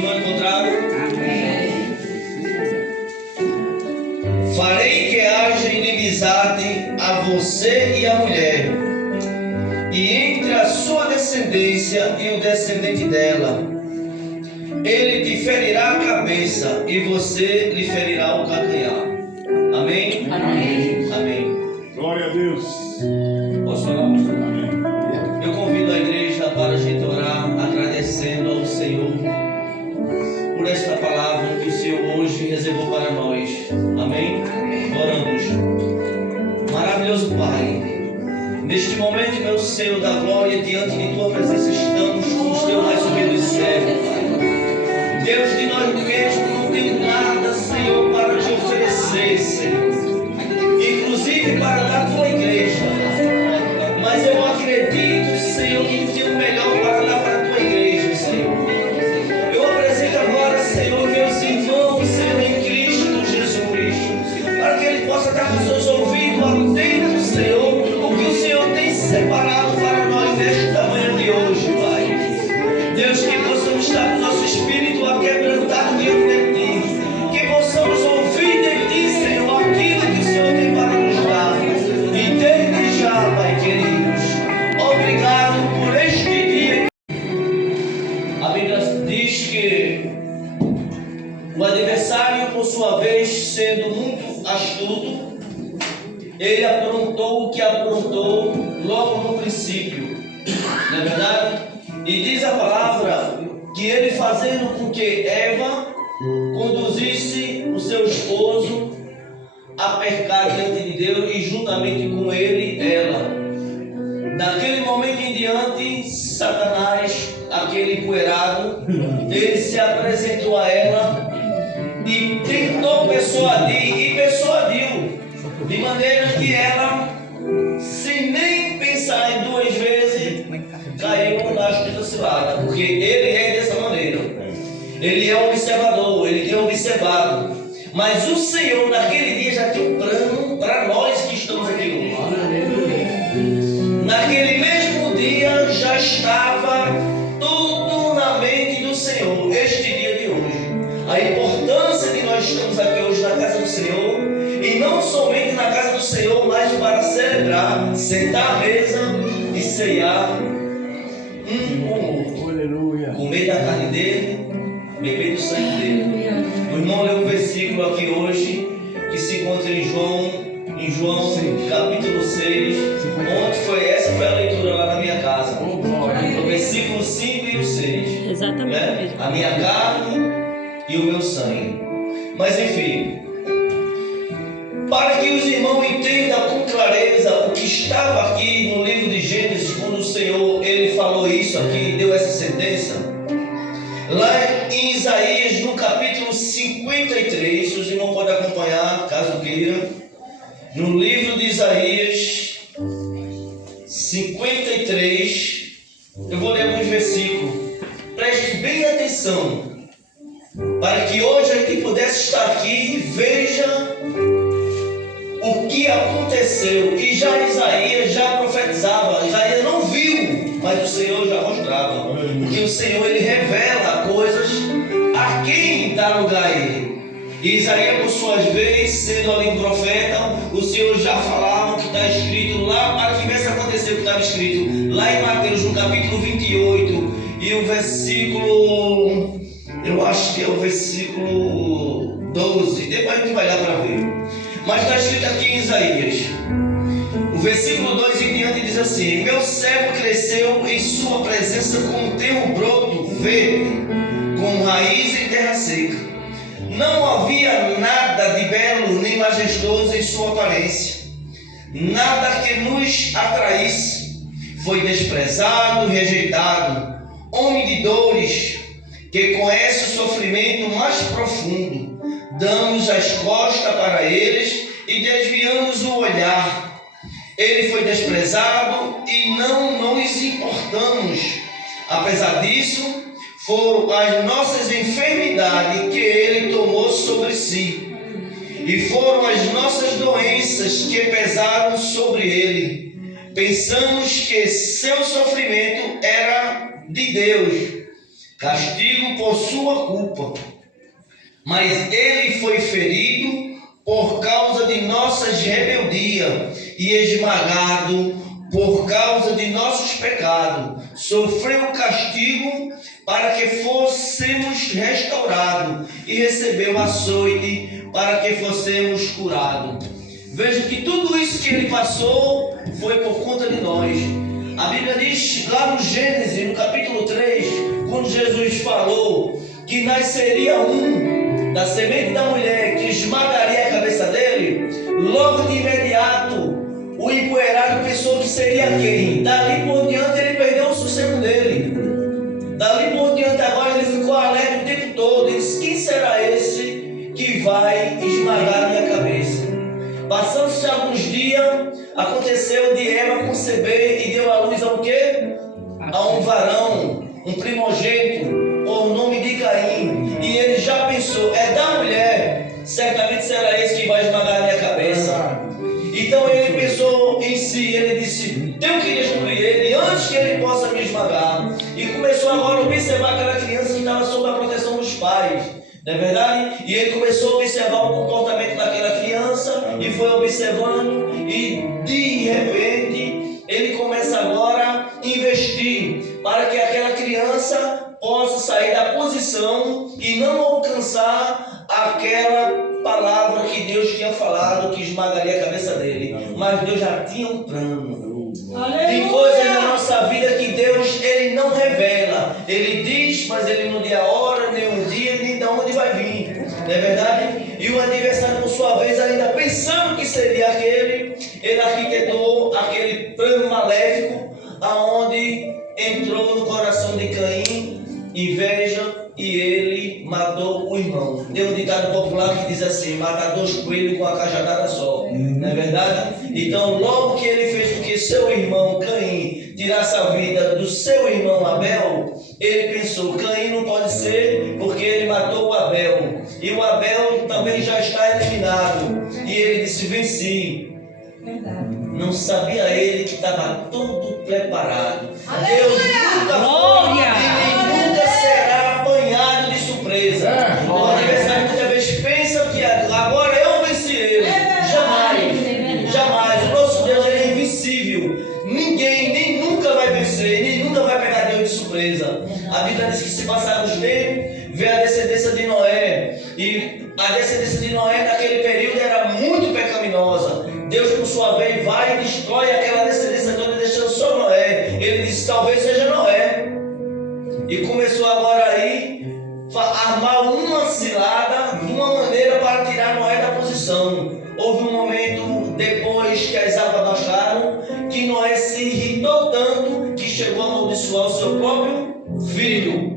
Testemunho contrário? Amém. Farei que haja inimizade a você e a mulher, e entre a sua descendência e o descendente dela. Ele te ferirá a cabeça e você lhe ferirá o calcanhar. Amém? Amém. Amém. Glória a Deus. Posso falar, pastor? Amém. Eu convido a igreja para a gente orar, agradecendo ao Senhor por esta palavra que o Senhor hoje reservou para nós. Amém? Oramos. Maravilhoso Pai, neste momento, meu Senhor da glória, diante de Tua presença estamos com os Teus mais humildes servos, Pai. Deus, de nós mesmos não temos nada, Senhor, para te oferecer, Senhor. Inclusive para dar a Tua igreja. Mas eu acredito, Senhor, que Tu tem o melhor para dar para a Tua igreja, Senhor. Eu apresento agora, Senhor, meus irmãos, Senhor, em Cristo Jesus, para que Ele possa estar com seus ouvidos atentos, Senhor, o que o Senhor tem separado para nós nesta manhã de hoje, Pai. Deus, que possamos estar com o nosso espírito aquebrantado diante de Ti, que possamos ouvir de Ti, Senhor, aquilo que o Senhor tem para nos dar. E desde já, Pai queridos, obrigado por este dia. A Bíblia diz que o adversário, por sua vez, sendo muito astuto, ele aprontou o que aprontou logo no princípio, não é verdade? E diz a palavra que ele, fazendo com que Eva conduzisse o seu esposo a pecar diante de Deus e juntamente com ele, ela. Daquele momento em diante, Satanás, aquele empoeirado, ele se apresentou a ela e tentou persuadiu, de maneira que ela, sem nem pensar em duas vezes, caiu na astuta cilada, porque ele é dessa maneira. Ele é observador, ele tem observado. Mas o Senhor, naquele dia, já tinha um plano para nós que estamos aqui hoje. Naquele mesmo dia, já estava tudo na mente do Senhor, este dia de hoje. A importância de nós estamos aqui hoje na casa do Senhor, e não somente na casa do Senhor, mas para celebrar, sentar à mesa e ceiar um com o outro. Aleluia. Comer da carne dele, beber do sangue dele. O irmão leu um versículo aqui hoje que se encontra em João capítulo 6. Ontem foi a leitura lá na minha casa. O versículo 5 e o 6. Exatamente. Né? A minha carne e o meu sangue. Mas enfim, para que os irmãos entendam com clareza o que estava aqui no livro de Gênesis, quando o Senhor ele falou isso aqui, deu essa sentença, lá em Isaías, no capítulo 53, se os irmãos podem acompanhar, caso queira, no livro de Isaías 53, eu vou ler alguns versículos, preste bem atenção, para que hoje a gente pudesse estar aqui e veja o que aconteceu. E já Isaías já profetizava, Isaías não viu, mas o Senhor já mostrava, porque o Senhor ele revela coisas a quem dá lugar a ele. E Isaías, por sua vez, sendo ali um profeta, o Senhor já falava o que está escrito lá, para que viesse a acontecer o que estava escrito lá em Mateus, no capítulo 28, e o versículo, eu acho que é o versículo 12, depois a gente vai lá para ver. Mas está escrito aqui em Isaías, o versículo 2 em diante diz assim: meu servo cresceu em sua presença como um termo broto verde, com raiz em terra seca. Não havia nada de belo nem majestoso em sua aparência, nada que nos atraísse. Foi desprezado, rejeitado, homem de dores, que conhece o sofrimento mais profundo. Damos as costas para eles e desviamos o olhar. Ele foi desprezado e não nos importamos. Apesar disso, foram as nossas enfermidades que ele tomou sobre si, e foram as nossas doenças que pesaram sobre ele. Pensamos que seu sofrimento era de Deus, castigo por sua culpa, mas ele foi ferido por causa de nossas rebeldias e esmagado por causa de nossos pecados. Sofreu o castigo para que fôssemos restaurados e recebeu açoite para que fôssemos curados. Veja que tudo isso que ele passou foi por conta de nós. A Bíblia diz lá no Gênesis, no capítulo 3, quando Jesus falou que nasceria um da semente da mulher que esmagaria a cabeça dele, logo de imediato o empoeirado pensou que seria quem? Dali por diante ele perdeu o sossego dele. Dali por diante agora ele ficou alegre o tempo todo. Ele disse: quem será esse que vai esmagar a minha cabeça? Passando-se alguns dias, aconteceu de Eva conceber e deu à luz a um quê? A um varão, um primogênito, por nome de Caim. E ele já pensou: é da mulher, certamente será esse que vai esmagar a minha cabeça. Então ele pensou em si, ele disse: tenho que destruir ele antes que ele possa me esmagar. E começou agora a observar aquela criança que estava sob a proteção dos pais, não é verdade? E ele começou a observar o comportamento daquela criança e foi observando, e de repente ele começa agora a investir para que aquela criança possa sair da posição e não alcançar aquela palavra que Deus tinha falado que esmagaria a cabeça dele. Mas Deus já tinha um plano. Tem coisas na nossa vida que Deus ele não revela. Ele diz, mas ele não diz a hora, nem o dia, nem de onde vai vir. Não é verdade? E o adversário, por sua vez, ainda pensando que seria aquele, ele arquitetou aquele plano maléfico, aonde entrou no coração de Caim inveja, e ele matou o irmão. Tem um ditado popular que diz assim: matar 2 coelhos com a cajadada só. Não é verdade? Então, logo que ele fez com que seu irmão Caim tirasse a vida do seu irmão Abel, ele pensou: Caim não pode ser, porque ele matou o Abel, e o Abel também já está eliminado. E ele disse: venci. Não sabia ele que estava tudo preparado. Aleluia! Deus nunca foi, ele nunca será apanhado de surpresa. O adversário muitas vezes pensa que agora eu venci ele. Jamais, jamais. O nosso Deus ele é invencível. Ninguém nem nunca vai vencer, nem nunca vai pegar Deus de surpresa. A Bíblia diz que se passar os tempos, vê a descendência de Noé. E a descendência de Noé naquele período era muito pecaminosa. Deus, por sua vez, vai e destrói aquela descendência toda, deixando só Noé. Ele disse: talvez seja Noé. E começou agora aí a armar uma cilada, uma maneira para tirar Noé da posição. Houve um momento depois que as águas baixaram, que Noé se irritou tanto que chegou a amaldiçoar o seu próprio filho.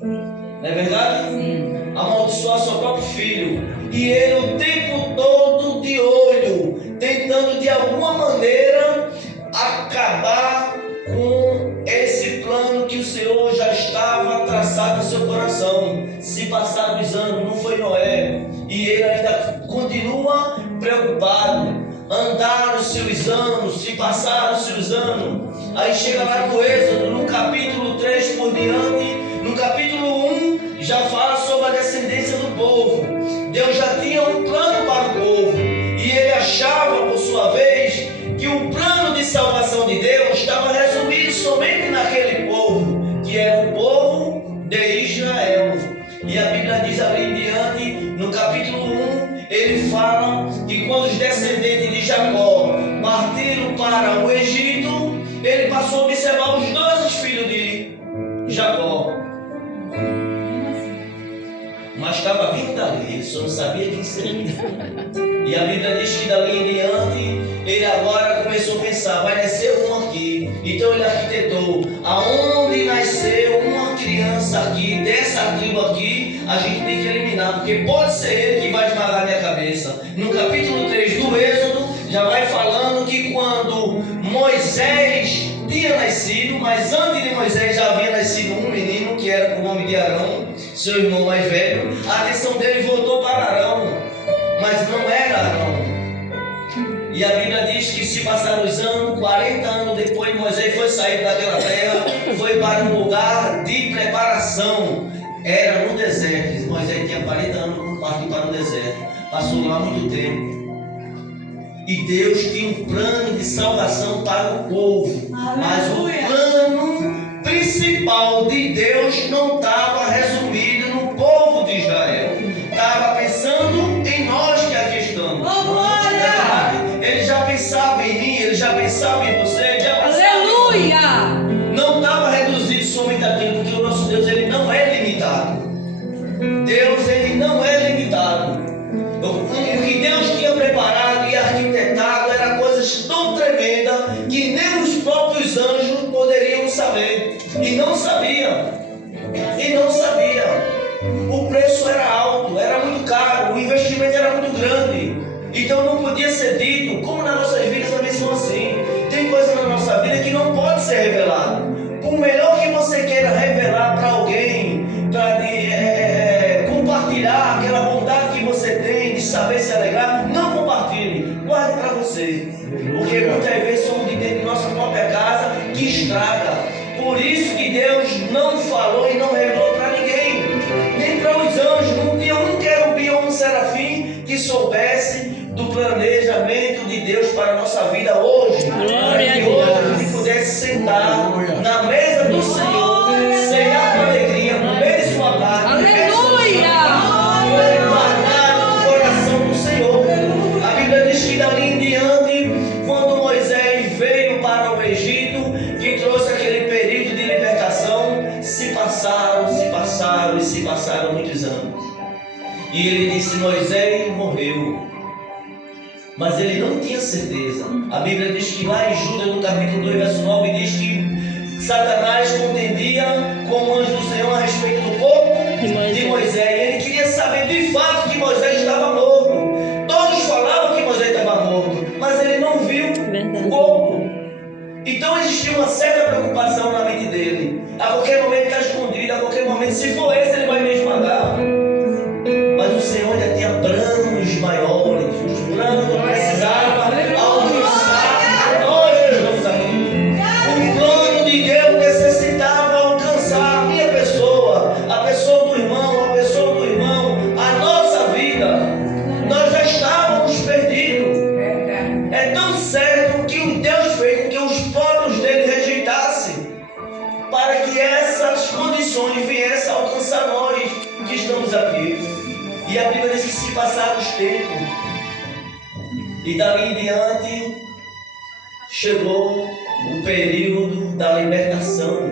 Não é verdade? Amaldiçoar seu próprio filho. E ele o tempo todo de olho, tentando de alguma maneira acabar com esse plano que o Senhor já estava traçado no seu coração. Se passaram os anos, não foi Noé, e ele ainda continua preocupado. Andaram-se os anos, se passaram-se os anos. Aí chega lá no Êxodo, no capítulo 3 por diante, no capítulo 1 já fala sobre a descendência do povo. Deus já tinha um plano para o povo, e ele achava, por sua vez, que o plano de salvação de Deus estava resumido somente naquele povo, que era o povo de Israel. E a Bíblia diz ali em diante, no capítulo 1, ele fala que quando os descendentes de Jacó partiram para o Egito, ele passou a observar os 12 filhos de Jacó. Mas estava vindo dali, ele só não sabia quem seria. E a Bíblia diz que dali em diante, ele agora começou a pensar: vai nascer um aqui. Então ele arquitetou: aonde nasceu uma criança aqui, dessa tribo aqui, a gente tem que eliminar, porque pode ser ele que vai esmagar a minha cabeça. No capítulo 3 do Êxodo, já vai falando que quando Moisés tinha nascido, mas antes de Moisés já havia nascido um menino que era com o nome de Arão, seu irmão mais velho. A atenção dele voltou para Arão, mas não era Arão. E a Bíblia diz que se passaram os anos, 40 anos depois, Moisés foi sair daquela terra, foi para um lugar preparação era no deserto. Moisés tinha 40 anos quando partiu para o deserto. Passou lá muito tempo. E Deus tinha um plano de salvação para o povo. Mas o plano principal de Deus não estava resumido no povo de Israel. Estava pensando em nós que aqui estamos. Ele já pensava em mim, ele já pensava em você, ele já pensava em nós. Não estava reduzido somente aquilo, porque o nosso Deus ele não é limitado. Deus ele não é limitado. O que Deus tinha preparado e arquitetado era coisas tão tremendas que nem os próprios anjos poderiam saber. E não sabiam. O preço era alto, era muito caro, o investimento era muito grande. Então não podia ser dito, como nas nossas vidas também são assim. Tem coisa na nossa vida que não pode ser revelada. Por melhor que você queira revelar para alguém, para compartilhar aquela vontade que você tem de saber se alegrar, não compartilhe, guarde para você. Porque muitas vezes somos de dentro de nossa própria casa que estraga. Por isso que Deus não falou e não revelou para ninguém, nem para os anjos. Não tinha um querubim ou um serafim que soubesse do planejamento de Deus para a nossa vida hoje. Para que hoje a gente pudesse sentar na mesa do Senhor, ceiar com alegria, comer de sua carne. Aleluia! Guardar no coração do Senhor. A Bíblia diz que dali em diante, quando Moisés veio para o Egito, que trouxe aquele período de libertação, se passaram muitos anos. E ele disse: Moisés morreu. Mas ele não tinha certeza. A Bíblia diz que lá em Judas, no capítulo 2, verso 9, diz que Satanás contendia com o anjo do Senhor a respeito do corpo de Moisés. E ele queria saber de fato que Moisés estava morto. Todos falavam que Moisés estava morto, mas ele não viu o corpo. Então existia uma certa preocupação na mente dele. A qualquer momento está escondido, a qualquer momento, se for esse, ele vai me esmagar. Mas o Senhor ainda tinha planos maiores. Os planos não precisavam alcançar nós que estamos aqui. O plano de Deus necessitava alcançar a minha pessoa, a pessoa do irmão, a nossa vida. Nós já estávamos perdidos. É tão certo que o Deus fez com que os planos dele rejeitassem, para que essas condições viessem a alcançar nós que estamos aqui. E a Bíblia diz que se passaram os tempos, e dali em diante chegou o período da libertação,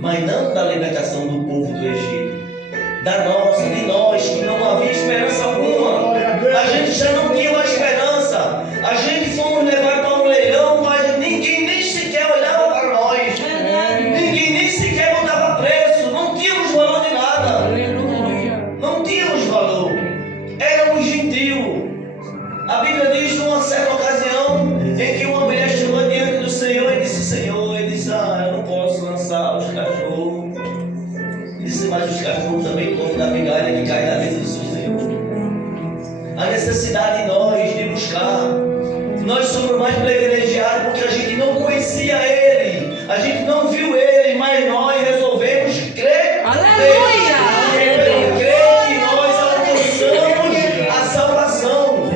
mas não da libertação do povo do Egito, de nós, que não havia esperança alguma. A gente já não tinha mais esperança. A gente fomos levados para um leilão, mas ninguém nem sequer olhava para nós. Ninguém nem sequer botava preço. Não tínhamos valor de nada. Não tínhamos valor. Éramos gentios. A Bíblia diz numa certa ocasião em que uma mulher chegou diante do Senhor e disse: Senhor, eu não posso lançar os cachorros. Disse: mas os cachorros também comem da migalha que cai da mesa do seu Senhor. A necessidade de nós de buscar. Nós somos mais privilegiados porque a gente não conhecia Ele, a gente não viu Ele, mas nós resolvemos crer. Aleluia! Crer que nós alcançamos a salvação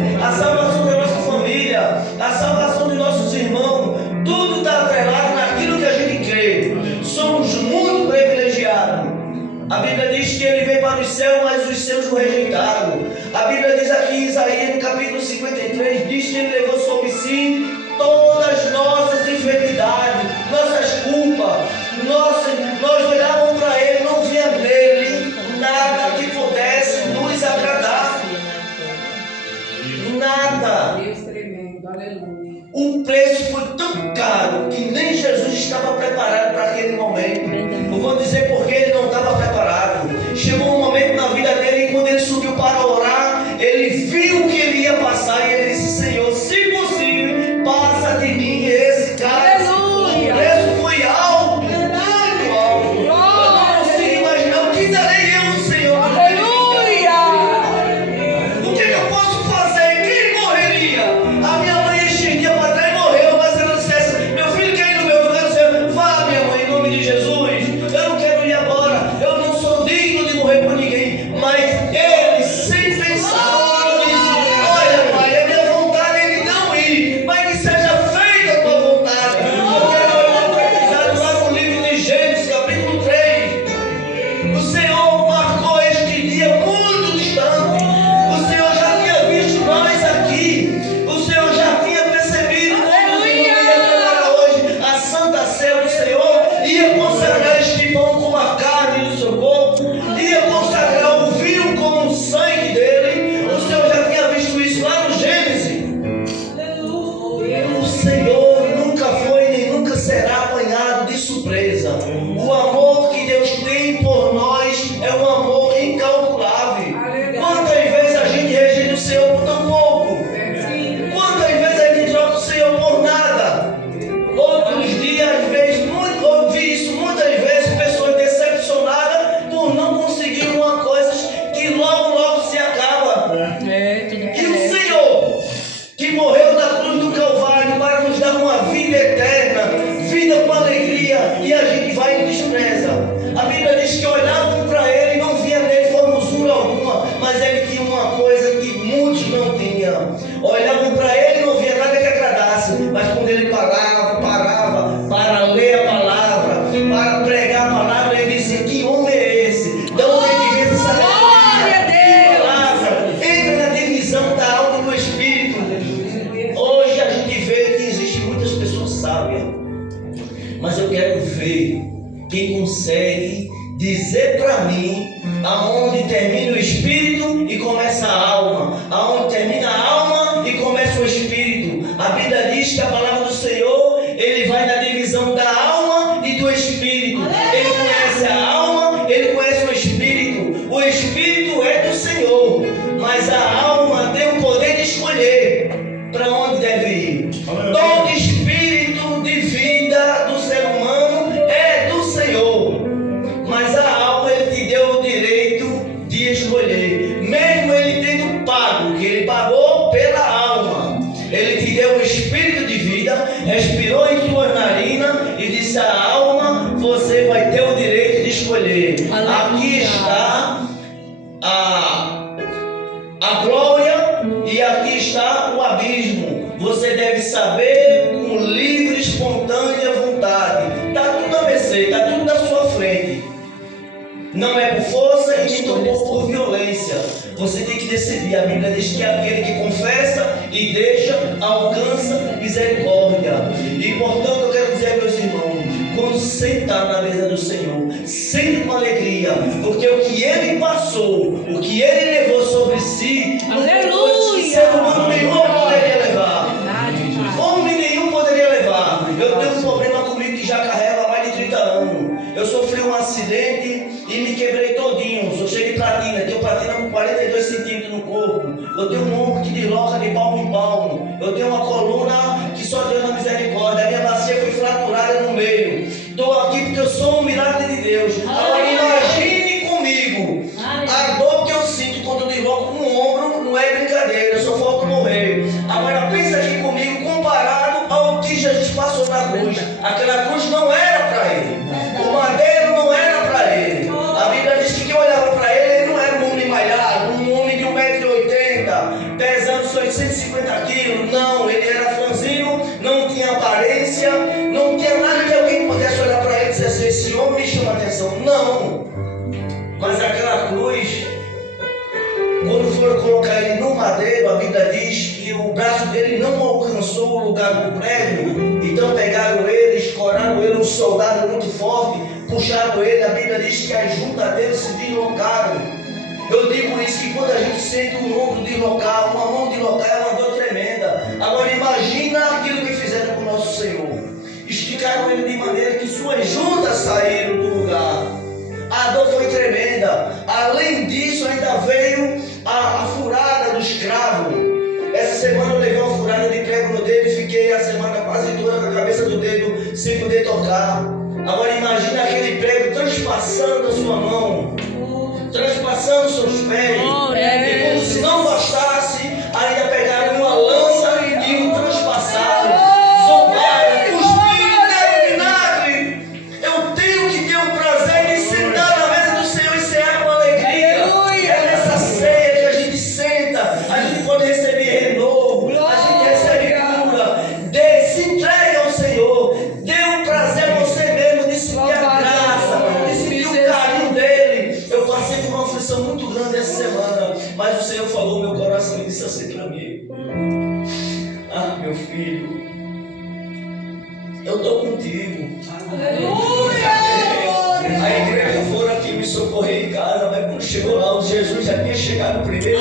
da nossa família, a salvação dos nossos irmãos. Tudo está atrelado naquilo que a gente crê. Somos muito privilegiados. A Bíblia diz que ele veio para os céus, mas os seus o rejeitaram. A Bíblia diz aqui em Isaías, no capítulo 53, diz que ele levou sobre si todas as nossas enfermidades, nossas culpas. Nós olhávamos para ele, não via nele nada que pudesse nos agradar. Nada. Deus tremendo, aleluia. O preço foi tão caro que nem Jesus estava preparado para aquele momento. Eu vou dizer porque ele não estava preparado. Chegou um momento na vida dele e quando ele subiu para orar, ele viu o que ele ia passar e ele disse: Senhor, se possível, passa de mim esse cálice. O preço foi alto, muito alto. Eu não consigo imaginar o que darei eu, Senhor. Aleluia! O que eu posso fazer? Quem morreria? A minha mãe enxerguia para trás e morreu, mas se ela dissesse: meu filho quer ir no meu lugar, vá, minha mãe, em nome de Jesus. Eu não quero ir a carne do seu corpo, ia consagrar o vinho como o sangue dele. O Senhor já tinha visto isso lá no Gênesis. O Senhor nunca foi nem nunca será apanhado de surpresa. O amor que Deus tem por nós é um amor incalculável. Quantas vezes a gente rejeita o Senhor por tão pouco? Quantas vezes a gente troca o Senhor por nada? Outros dias, às vezes, ouvi isso muitas vezes, pessoas decepcionadas por não conseguir uma coisa que logo se acaba. E o Senhor, que morreu na cruz do Calvário para nos dar uma vida eterna, vida com alegria, e a gente vai e despreza. A Bíblia diz que olhavam para ele e não via nele formosura alguma, mas ele tinha uma coisa que muitos não tinham. Olhavam para ele e não via nada que agradasse, mas quando ele parava para ler a palavra, para pregar a palavra, ele dizia: que homem é esse? De onde ele vem essa palavra? Entra na divisão da alma e do espírito. Hoje a gente vê que existem muitas pessoas sábias, mas eu quero ver quem consegue dizer para mim aonde termina o espírito e começa a alma, aonde termina a alma e começa o espírito. A Bíblia diz que a palavra do Senhor, ele vai na divisão da alma e do espírito. Ele conhece a alma, ele conhece o espírito. O espírito é do Senhor, mas a alma tem o poder de escolher para onde deve ir. Todo espírito de vida do ser humano é do Senhor, mas a alma ele te deu o direito de escolher, mesmo ele tendo pago, que ele pagou pela alma. Ele te deu o espírito de vida, respirou em tua narina e disse à alma: você vai ter o direito de escolher. Aqui está a glória e aqui está o abismo. Você deve saber com livre, espontânea vontade. Está tudo a mercê, está tudo na sua frente. Não é por força e nem tampouco por violência. Você tem que decidir. A Bíblia diz que aquele que confessa e deixa, alcança misericórdia. E portanto eu quero dizer, meus irmãos, quando sentar na mesa do Senhor, sente com alegria, porque o que ele passou, o que ele levou sobre si, aleluia, ser humano nenhum poderia levar. Homem nenhum poderia levar. Eu tenho um problema comigo que já carrega há mais de 30 anos. Eu sofri um acidente e me quebrei todinho. Sou cheio de platina, tenho platina com 42 centímetros no corpo. Eu tenho um ombro que desloca de palmo em palmo. Eu tenho uma coluna que só Deus na misericórdia. A minha bacia foi fraturada no meio. Estou aqui porque eu sou um milagre de Deus. Agora imagine comigo a dor que eu sinto quando eu desloco um ombro. Não é brincadeira, só falta morrer. Agora pensa aqui comigo, comparado ao que Jesus passou na cruz. Aquela cruz não era para ele. O madeiro não era para ele. A Bíblia diz que quem olhava para ele não era um homem malhado, um homem de 1,80 m, pesando 850 quilos. Não, ele era franzino, não tinha aparência, não tinha nada que alguém pudesse olhar para ele e dizer assim: esse homem me chama a atenção. Não. Mas aquela cruz, quando foram colocar ele no madeiro, a Bíblia diz que o braço dele não alcançou o lugar do prego. Então pegaram ele, escoraram ele, um soldado muito forte, puxaram ele. A Bíblia diz que as juntas dele se deslocaram. Eu digo isso, que quando a gente sente um ombro deslocar, uma mão deslocar, é uma dor tremenda. Agora imagina aquilo que fizeram com o nosso Senhor. Esticaram ele de maneira que suas juntas saíram do lugar. A dor foi tremenda. Além disso, ainda veio a furada dos cravos. Essa semana eu levei uma furada de prego no dedo e fiquei a semana quase toda com a cabeça do dedo sem poder tocar. Agora imagina aquele prego transpassando a sua mão, transpassando os seus pés. E como se não bastasse, ainda pegaram uma lança e o transpassaram, zombaram, cuspiram, deram vinagre. Eu tenho que ter o prazer de sentar na mesa do Senhor e cear com alegria. É nessa ceia que a gente senta, a gente pode receber renovo, a gente recebe cura. Se entregue ao Senhor, dê um prazer a você mesmo de sentir a graça, de sentir o carinho dele. Eu passei por uma aflição muito grande essa semana, mas o Senhor falou no meu coração e disse assim para mim: ah, meu filho, eu estou contigo. Aleluia! A igreja chegou lá, o Jesus já tinha chegado primeiro.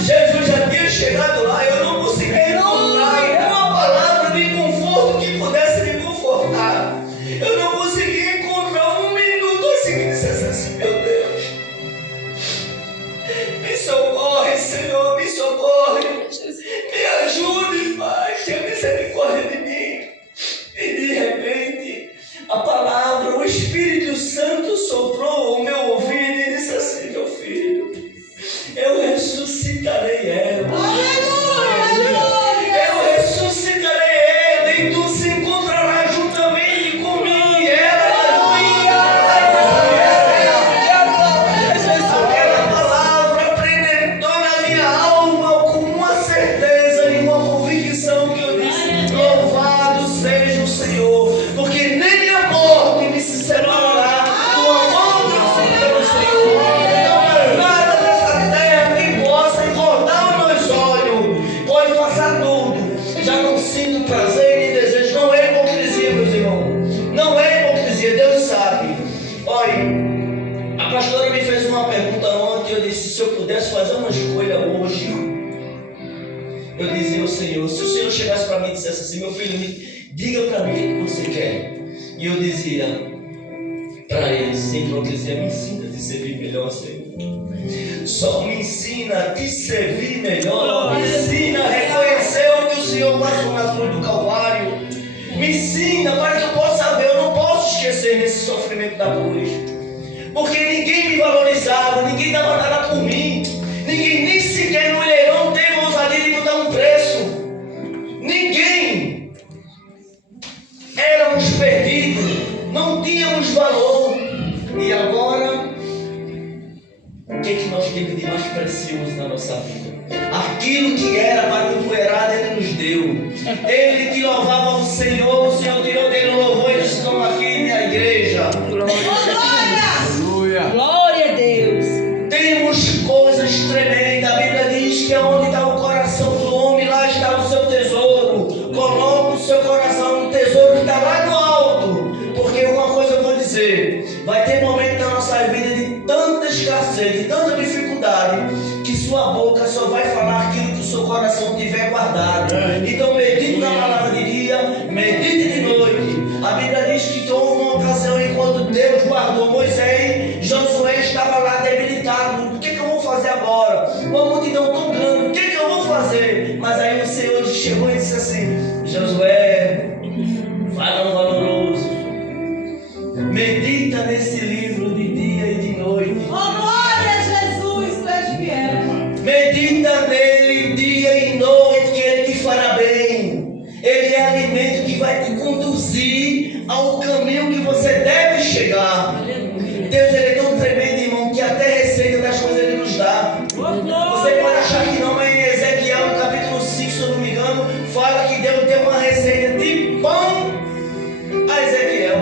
Jesus já tinha chegado lá, eu não consegui encontrar uma palavra de conforto que pudesse me confortar. Eu não consegui encontrar um minuto assim que dissesse assim, meu Deus, me socorre, Senhor, me socorre, me ajude, Pai, tenha misericórdia de mim. E de repente, a palavra, o Espírito Santo soprou ao meu ouvido e disse assim, meu filho, eu ressuscitarei ela. Eu ressuscitarei ela e tu se encontrarás juntamente comigo e ela. Aquela palavra apresentou na minha alma com uma certeza e uma convicção que eu disse, louvado seja o Senhor, porque nem a morte me se separará do amor pelo Senhor. Não há nada nessa terra que possa engordar os meus olhos. Pode passar tudo. Já não sinto prazer nem desejo. Não é hipocrisia, meus irmãos. Não é hipocrisia, Deus sabe. Olha, a pastora me fez uma pergunta ontem. Eu disse, se eu pudesse fazer uma escolha hoje, eu dizia ao Senhor, se o Senhor chegasse para mim e dissesse assim, meu filho, diga para mim o que você quer. E eu dizia para ele, sem hipocrisia, me ensina a te servir melhor, Senhor. Só me ensina a te servir melhor. Me ensina a reconhecer o que o Senhor passou na cruz do Calvário. Me ensina para que eu possa ver. Eu não posso esquecer desse sofrimento da cruz. Porque ninguém me valorizava, ninguém dava nada por mim. Ninguém nem sequer no leilão teve ousadia de botar um preço. Ninguém. Éramos perdidos, não tínhamos valor. E agora, o que é que nós temos de mais precioso na nossa vida? Aquilo que era para o empoeirado, Ele nos deu. Ele que louvava o Senhor tirou dele o louvor e eles estão aqui na igreja. Glória! Glória a Deus! Temos coisas tremendas. A Bíblia diz que onde está o coração do homem, lá está o seu tesouro. Coloque o seu coração no tesouro que está lá no alto. Porque uma coisa eu vou dizer, vai ter momento na nossa vida de tanta escassez, de tanta dificuldade, que sua boca só vai falar aquilo que o seu coração tiver guardado. Então medite na palavra de dia, medite de noite. A Bíblia diz que houve uma ocasião em quando Deus guardou Moisés, Josué estava lá debilitado. O que eu vou fazer agora? Uma multidão tão grande, o que eu vou fazer? Mas aí o Senhor chegou e disse assim, Josué, varão valoroso, medita nesse livro de dia e de noite. Oh, glória a Jesus, tu és fiel. Medita nele dia e noite, que ele te fará bem. Ele é alimento que vai te conduzir ao caminho que você deve chegar. Deus, ele é tão tremendo, irmão, que até receita das coisas ele nos dá. Você pode achar que não, mas em Ezequiel, no capítulo 5, se eu não me engano, fala que Deus deu uma receita de pão a Ezequiel.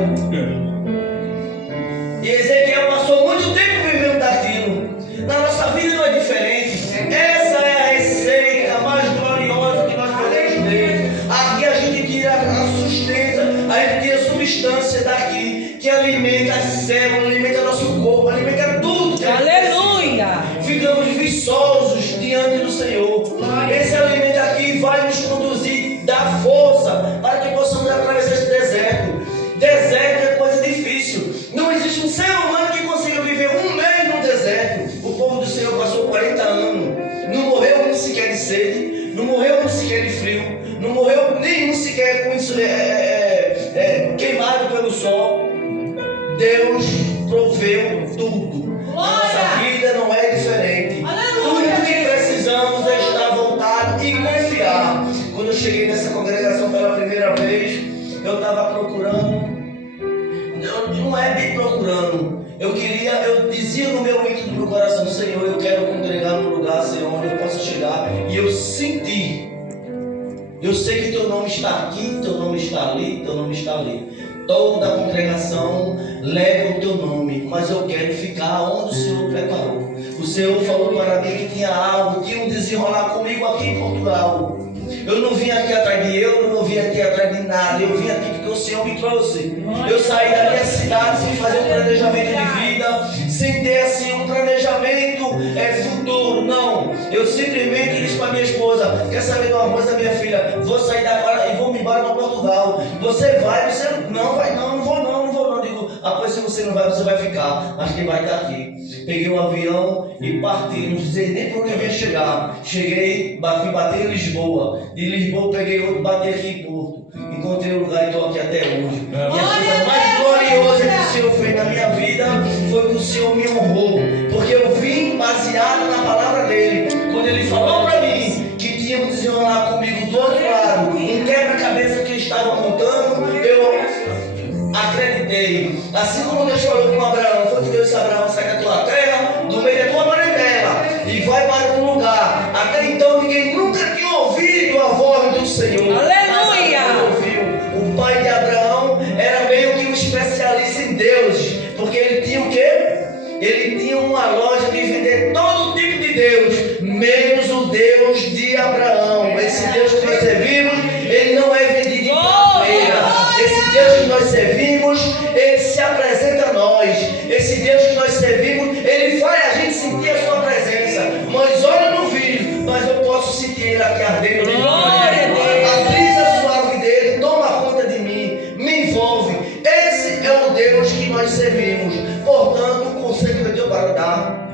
E Ezequiel passou muito tempo vivendo daquilo. Na nossa vida não é diferente. Essa é a receita mais gloriosa que nós podemos ter. Aqui a gente tira a sustenta, a gente tira a substância daqui, que alimenta a célula, alimenta nosso corpo, alimenta tudo. Aleluia! Ficamos viçosos diante do Senhor. Esse alimento aqui vai nos conduzir, dar força para que possamos atravessar esse deserto. Deserto é coisa difícil. Não existe um ser humano que consiga viver um mês no deserto. O povo do Senhor passou 40 anos. Não morreu um sequer de sede. Não morreu um sequer de frio. Não morreu nenhum sequer com isso, queimado pelo sol. Deus proveu tudo. Nossa vida não é diferente. Tudo que precisamos é estar voltado e confiar. Quando eu cheguei nessa congregação pela primeira vez, eu estava procurando. Não é bem procurando. Eu dizia no meu íntimo, no meu coração, Senhor, eu quero congregar num lugar, Senhor, onde eu possa chegar. E eu senti. Eu sei que teu nome está aqui, teu nome está ali, teu nome está ali. Toda a congregação leva o teu nome, mas eu quero ficar onde o Senhor preparou. O Senhor falou para mim que tinha algo, tinha um desenrolar comigo aqui em Portugal. Eu não vim aqui atrás de euro, não vim aqui atrás de nada. Eu vim aqui porque o Senhor me trouxe. Eu saí da minha cidade sem fazer um planejamento de vida, sem é futuro. Não, eu simplesmente disse para minha esposa: quer saber de uma coisa, minha filha? Vou sair da agora e vou me embora para Portugal. Você vai? Você não vai? Não vou não. Digo, pois se você não vai, você vai ficar. Mas quem vai estar aqui? Peguei um avião e parti, não sei nem por onde eu ia chegar. Cheguei, fui bater em Lisboa. De Lisboa peguei outro, bati aqui em Porto. Encontrei um lugar e estou aqui até hoje. E a coisa mais gloriosa que o Senhor fez na minha vida foi que o Senhor me honrou. Porque eu vim baseado na palavra dele. Quando ele falou para mim que tinha que desenrolar comigo do outro lado, um quebra-cabeça que estava montando, eu acreditei. Assim como Deus falou com Abraão, foi que Deus disse: Abraão, sai da tua terra, do meio da tua parentela, e vai para um lugar. Até então ninguém nunca tinha ouvido a voz do Senhor. Aleluia! Mas ouviu. O pai de Abraão era meio que um especialista em deuses, porque ele tinha o quê? Ele tinha uma loja de vender todo tipo de Deus, menos o Deus de Abraão. Esse Deus que nós servimos, ele não é vendido em feira. Esse Deus que nós servimos, ele se apresenta a nós. Esse Deus que nós servimos, ele faz a gente sentir a sua presença. Mas olha no vídeo, mas eu posso sentir ele aqui ardendo de mim. A brisa suave dele toma conta de mim, me envolve. Esse é o Deus que nós servimos. Portanto, o conselho que eu tenho para dar: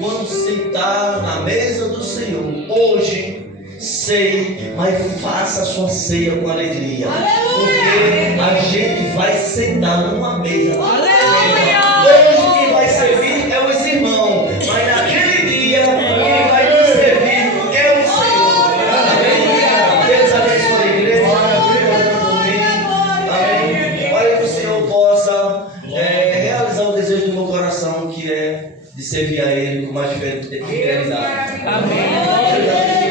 quando sentar na mesa do Senhor, hoje, sei, mas faça a sua ceia com alegria. Porque a gente vai sentar numa mesa. Hoje quem vai servir é os irmãos, mas naquele dia quem vai nos servir é o Senhor. Amém? Deus abençoe a igreja. Amém? Olha que o Senhor possa realizar o desejo do meu coração, que é de servir a Ele com mais fidelidade. Amém.